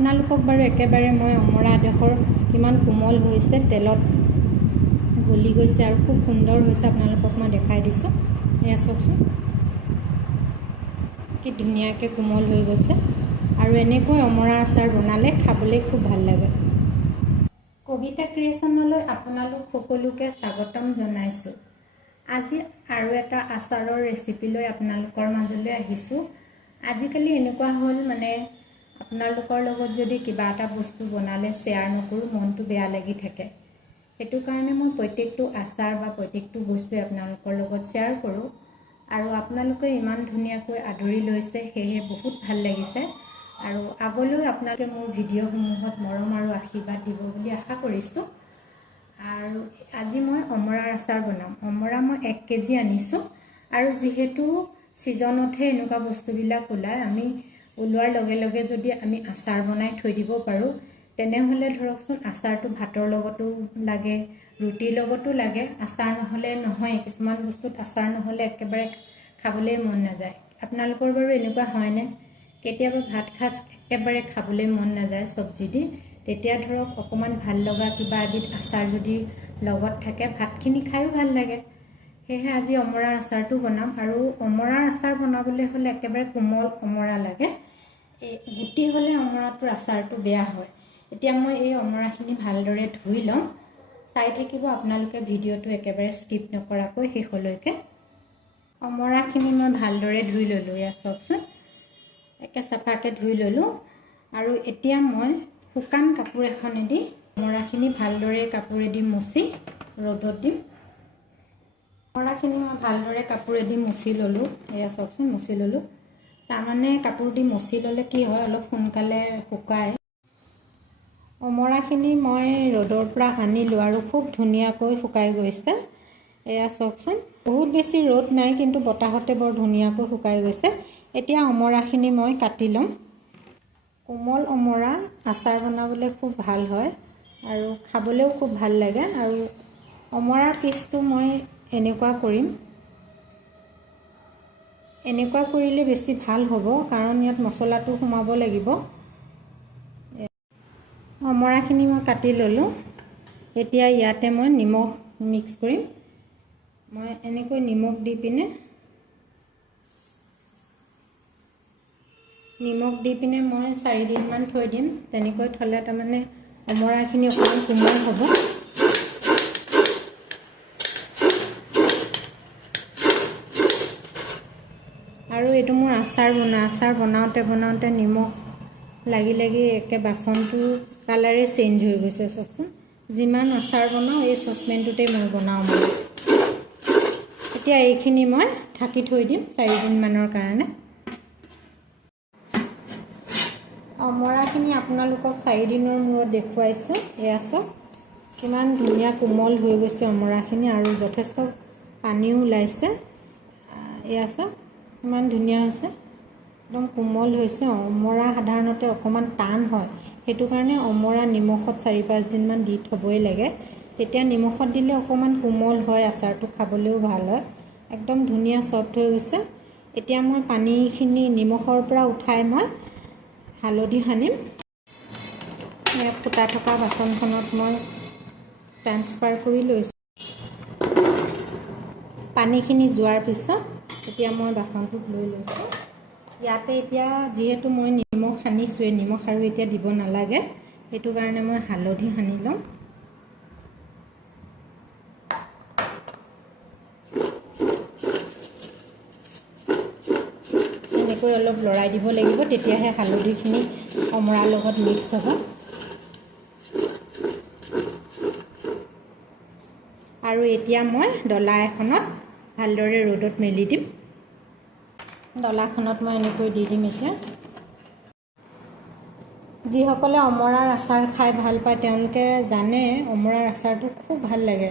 আপোনালোকক বাৰু একেবাৰে মই অমৰা আদহৰ কিমান কোমল হৈছে, তেলত গলি গৈছে আৰু খুব সুন্দৰ হৈছে আপোনালোকক মই দেখাই দিছোঁ। এয়া চাওকচোন কি ধুনীয়াকৈ কোমল হৈ গৈছে। আৰু এনেকৈ অমৰা আচাৰ বনালে খাবলৈ খুব ভাল লাগে। কবিতা ক্ৰিয়েশ্যনলৈ আপোনালোক সকলোকে স্বাগতম জনাইছোঁ। আজি আৰু এটা আচাৰৰ ৰেচিপি লৈ আপোনালোকৰ মাজলৈ আহিছোঁ। আজিকালি এনেকুৱা হ'ল আপোনালোকৰ লগত যদি কিবা এটা বস্তু বনালে শ্বেয়াৰ নকৰোঁ মনটো বেয়া লাগি থাকে। সেইটো কাৰণে মই প্ৰত্যেকটো আচাৰ বা প্ৰত্যেকটো বস্তুৱে আপোনালোকৰ লগত শ্বেয়াৰ কৰোঁ। আৰু আপোনালোকে ইমান ধুনীয়াকৈ আদৰি লৈছে, সেয়েহে বহুত ভাল লাগিছে। আৰু আগলৈও আপোনালোকে মোৰ ভিডিঅ'সমূহত মৰম আৰু আশীৰ্বাদ দিব বুলি আশা কৰিছোঁ। আৰু আজি মই অমৰাৰ আচাৰ বনাম। অমৰা মই 1 কেজি আনিছোঁ। আৰু যিহেতু ছিজনতহে এনেকুৱা বস্তুবিলাক ওলায়, আমি ওলোৱাৰ লগে লগে যদি আমি আচাৰ বনাই থৈ দিব পাৰোঁ, তেনেহ'লে ধৰকচোন আচাৰটো ভাতৰ লগতো লাগে, ৰুটিৰ লগতো লাগে। আচাৰ নহ'লে নহয়, কিছুমান বস্তুত আচাৰ নহ'লে একেবাৰে খাবলৈ মন নাযায়। আপোনালোকৰ বাৰু এনেকুৱা হয়নে? কেতিয়াবা ভাত সাজ একেবাৰে খাবলৈ মন নাযায় চব্জি দি, তেতিয়া ধৰক অকণমান ভাল লগা কিবা এবিধ আচাৰ যদি লগত থাকে, ভাতখিনি খায়ো ভাল লাগে। সেয়েহে আজি অমৰাৰ আচাৰটো বনাম। আৰু অমৰাৰ আচাৰ বনাবলৈ হ'লে একেবাৰে কোমল অমৰা লাগে। এই গুটি হ'লে অমৰাটোৰ আচাৰটো বেয়া হয়। এতিয়া মই এই অমৰাখিনি ভালদৰে ধুই লওঁ। চাই থাকিব আপোনালোকে ভিডিঅ'টো একেবাৰে স্কিপ নকৰাকৈ শেষলৈকে। অমৰাখিনি মই ভালদৰে ধুই ল'লোঁ। এয়া চাওকচোন একে চাফাকৈ ধুই ল'লোঁ। আৰু এতিয়া মই শুকান কাপোৰ এখনেদি অমৰাখিনি ভালদৰে কাপোৰেদি মুচি ৰ'দত দিম। অমৰাখিনি মই ভালদৰে কাপোৰেদি মুচি ল'লোঁ। এয়া চাওকচোন মুচি ল'লোঁ। তাৰমানে কাপোৰ দি মুচি ল'লে কি হয়, অলপ সোনকালে শুকায়। অমৰাখিনি মই ৰ'দৰ পৰা আনিলোঁ আৰু খুব ধুনীয়াকৈ শুকাই গৈছে। এয়া চাওকচোন বহুত বেছি ৰ'দ নাই, কিন্তু বতাহতে বৰ ধুনীয়াকৈ শুকাই গৈছে। এতিয়া অমৰাখিনি মই কাটি ল'ম। কোমল অমৰা আচাৰ বনাবলৈ খুব ভাল হয় আৰু খাবলৈও খুব ভাল লাগে। আৰু অমৰাৰ পিচটো মই এনেকুৱা কৰিম। এনেকুৱা কৰিলে বেছি ভাল হ'ব, কাৰণ ইয়াত মছলাটো সোমাব লাগিব। অমৰাখিনি মই কাটি ল'লোঁ। এতিয়া ইয়াতে মই নিমখ মিক্স কৰিম। মই এনেকৈ নিমখ দি পিনে মই 4 দিনমান থৈ দিম। তেনেকৈ থ'লে তাৰমানে অমৰাখিনি অকণমান কোমল হ'ব। আৰু এইটো মোৰ আচাৰ বনাওঁতে নিমখ লাগি একে বাচনটো কালাৰে চেঞ্জ হৈ গৈছে। চাওকচোন যিমান আচাৰ বনাওঁ এই চচপেনটোতে মই বনাওঁ। এতিয়া এইখিনি মই ঢাকি থৈ দিম 4 দিনমানৰ কাৰণে। অমৰাখিনি আপোনালোকক 4 দিনৰ মূৰত দেখুৱাইছোঁ। এয়া চাওক কিমান ধুনীয়া কোমল হৈ গৈছে অমৰাখিনি, আৰু যথেষ্ট পানীও ওলাইছে। এয়া চাওক ইমান ধুনীয়া হৈছে, একদম কোমল হৈছে। অমৰা সাধাৰণতে অকণমান টান হয়, সেইটো কাৰণে অমৰা নিমখত 4-5 দিনমান দি থ'বই লাগে। তেতিয়া নিমখত দিলে অকণমান কোমল হয়, আচাৰটো খাবলৈও ভাল হয়। একদম ধুনীয়া চফ্ট হৈ গৈছে। এতিয়া মই পানীখিনি নিমখৰ পৰা উঠাই মই হালধি সানিম। ইয়াত ফুটা থকা বাচনখনত মই ট্ৰান্সফাৰ কৰি লৈছোঁ। পানীখিনি যোৱাৰ পিছত এতিয়া মই বাচনটোত লৈ লৈছোঁ। ইয়াতে এতিয়া যিহেতু মই নিমখ সানিছোঁৱেই, নিমখ আৰু এতিয়া দিব নালাগে, সেইটো কাৰণে মই হালধি সানি ল'ম। এনেকৈ অলপ লৰাই দিব লাগিব, তেতিয়াহে হালধিখিনি অমৰাৰ লগত মিক্স হ'ব। আৰু এতিয়া মই ডলা এখনত ভালদৰে ৰ'দত মেলি দিম। ডলাখনত মই এনেকৈ দি দিম। এতিয়া যিসকলে অমৰাৰ আচাৰ খাই ভাল পায় তেওঁলোকে জানে অমৰাৰ আচাৰটো খুব ভাল লাগে।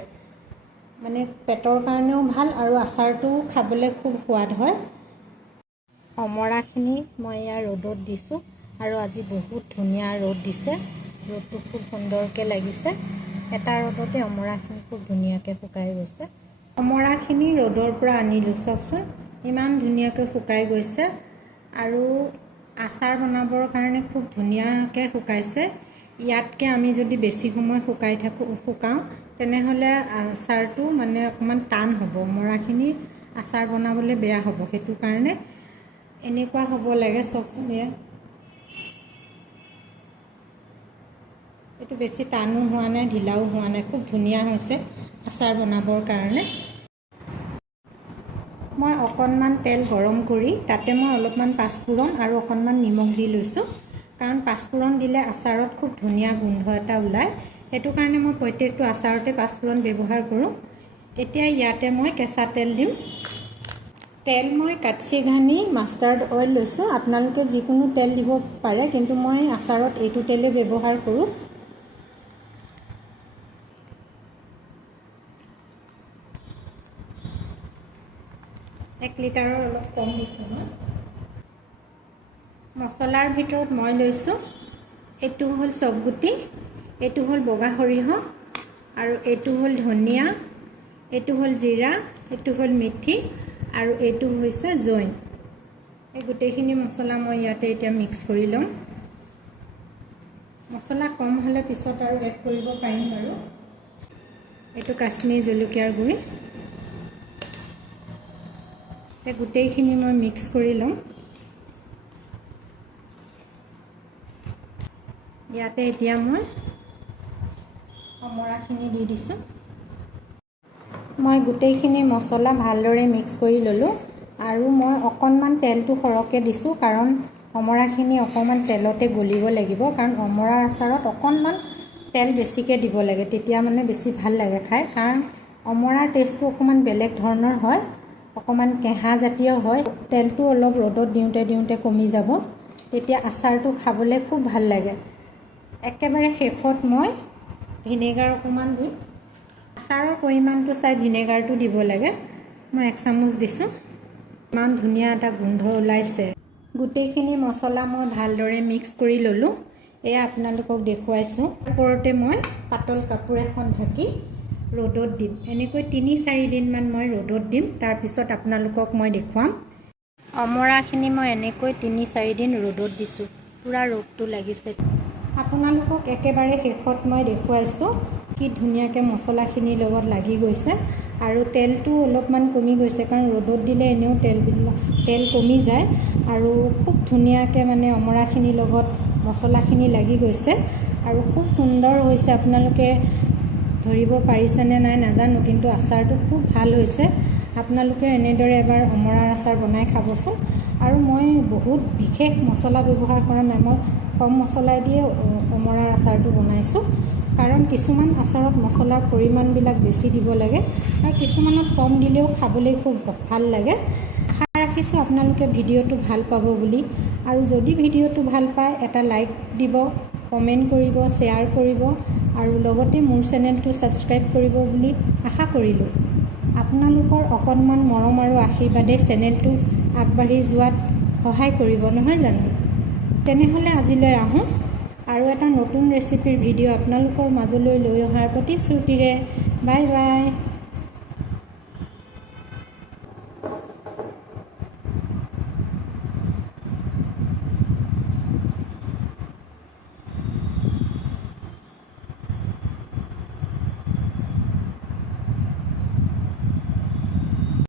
পেটৰ কাৰণেও ভাল আৰু আচাৰটো খাবলৈ খুব সোৱাদ হয়। অমৰাখিনি মই ইয়াৰ ৰ'দত দিছোঁ, আৰু আজি বহুত ধুনীয়া ৰ'দ দিছে। ৰ'দটো খুব সুন্দৰকৈ লাগিছে। এটা ৰ'দতে অমৰাখিনি খুব ধুনীয়াকৈ শুকাই গৈছে। অমৰাখিনি ৰ'দৰ পৰা আনিলোঁ, চাওকচোন ইমান ধুনীয়াকৈ শুকাই গৈছে। আৰু আচাৰ বনাবৰ কাৰণে খুব ধুনীয়াকৈ শুকাইছে। ইয়াতকৈ আমি যদি বেছি সময় শুকাওঁ তেনেহ'লে আচাৰটো মানে অকণমান টান হ'ব, অমৰাখিনি আচাৰ বনাবলৈ বেয়া হ'ব। সেইটো কাৰণে এনেকুৱা হ'ব লাগে। চাওকচোন, এইটো বেছি টানো হোৱা নাই, ঢিলাও হোৱা নাই, খুব ধুনীয়া হৈছে আচাৰ বনাবৰ কাৰণে। মই অকণমান তেল গৰম কৰি তাতে মই অলপমান পাঁচফোৰণ আৰু অকণমান নিমখ দি লৈছোঁ, কাৰণ পাঁচফোৰণ দিলে আচাৰত খুব ধুনীয়া গোন্ধ এটা ওলায়। সেইটো কাৰণে মই প্ৰত্যেকটো আচাৰতে পাঁচফোৰণ ব্যৱহাৰ কৰোঁ। এতিয়া ইয়াতে মই কেঁচা তেল দিম। তেল মই কাটচি ঘানি মাষ্টাৰ্ড অইল লৈছোঁ। আপোনালোকে যিকোনো তেল দিব পাৰে, কিন্তু মই আচাৰত এইটো তেলেই ব্যৱহাৰ কৰোঁ। এক লিটাৰৰ অলপ কম দিছোঁ মই। মছলাৰ ভিতৰত মই লৈছোঁ, এইটো হ'ল চবগুটি, এইটো হ'ল বগা সৰিয়হ, আৰু এইটো হ'ল ধনিয়া, এইটো হ'ল জিৰা, এইটো হ'ল মেথি, আৰু এইটো হৈছে জৈন। এই গোটেইখিনি মছলা মই ইয়াতে এতিয়া মিক্স কৰি ল'ম। মছলা কম হ'লে পিছত আৰু এড কৰিব পাৰিম বাৰু। এইটো কাশ্মীৰ জলকীয়াৰ গুড়ি। গোটেইখিনি মই মিক্স কৰি ল'ম। ইয়াতে এতিয়া মই অমৰাখিনি দি দিছোঁ। মই গোটেইখিনি মছলা ভালদৰে মিক্স কৰি ল'লোঁ, আৰু মই অকণমান তেলটো সৰহকৈ দিছোঁ, কাৰণ অমৰাখিনি অকণমান তেলতে গলিব লাগিব। কাৰণ অমৰাৰ আচাৰত অকণমান তেল বেছিকৈ দিব লাগে, তেতিয়া মানে বেছি ভাল লাগে খাই। কাৰণ অমৰাৰ টেষ্টটো অকণমান বেলেগ ধৰণৰ হয়, অকণমান কেঁহা জাতীয় হয়। তেলটো অলপ ৰ'দত দিওঁতে কমি যাব, তেতিয়া আচাৰটো খাবলৈ খুব ভাল লাগে। একেবাৰে শেষত মই ভিনেগাৰ অকণমান দিম। আচাৰৰ পৰিমাণটো চাই ভিনেগাৰটো দিব লাগে। মই 1 চামুচ দিছোঁ। ইমান ধুনীয়া এটা গোন্ধ ওলাইছে। গোটেইখিনি মছলা মই ভালদৰে মিক্স কৰি ল'লোঁ। এয়া আপোনালোকক দেখুৱাইছোঁ। ওপৰতে মই পাতল কাপোৰ এখন ঢাকি ৰ'দত দিম। এনেকৈ 3-4 দিনমান মই ৰ'দত দিম, তাৰপিছত আপোনালোকক মই দেখুৱাম। অমৰাখিনি মই এনেকৈ 3-4 দিন ৰ'দত দিছোঁ, পূৰা ৰ'দটো লাগিছে। আপোনালোকক একেবাৰে শেষত মই দেখুৱাইছোঁ কি ধুনীয়াকৈ মছলাখিনিৰ লগত লাগি গৈছে, আৰু তেলটো অলপমান কমি গৈছে, কাৰণ ৰ'দত দিলে এনেও তেল কমি যায়। আৰু খুব ধুনীয়াকৈ মানে অমৰাখিনিৰ লগত মছলাখিনি লাগি গৈছে, আৰু খুব সুন্দৰ হৈছে। আপোনালোকে ধৰিব পাৰিছেনে নাই নাজানো, কিন্তু আচাৰটো খুব ভাল হৈছে। আপোনালোকে এনেদৰে এবাৰ অমৰাৰ আচাৰ বনাই খাবচোন। আৰু মই বহুত বিশেষ মছলা ব্যৱহাৰ কৰা নাই, মই কম মছলাই দিয়ে অমৰাৰ আচাৰটো বনাইছোঁ। কাৰণ কিছুমান আচাৰত মছলাৰ পৰিমাণবিলাক বেছি দিব লাগে, আৰু কিছুমানত কম দিলেও খাবলৈ খুব ভাল লাগে। আশা ৰাখিছোঁ আপোনালোকে ভিডিঅ'টো ভাল পাব বুলি। আৰু যদি ভিডিঅ'টো ভাল পায় এটা লাইক দিব, কমেণ্ট কৰিব, শ্বেয়াৰ কৰিব, আৰু লগতে মোৰ চেনেলটো ছাবস্ক্ৰাইব কৰিব বুলি আশা কৰিলোঁ। আপোনালোকৰ অকণমান মৰম আৰু আশীৰ্বাদে চেনেলটো আগবাঢ়ি যোৱাত সহায় কৰিব, নহয় জানো? তেনেহ'লে আজিলৈ আহোঁ। আৰু এটা নতুন ৰেচিপিৰ ভিডিঅ' আপোনালোকৰ মাজলৈ লৈ অহাৰ প্ৰতিশ্ৰুতিৰে। Bye bye.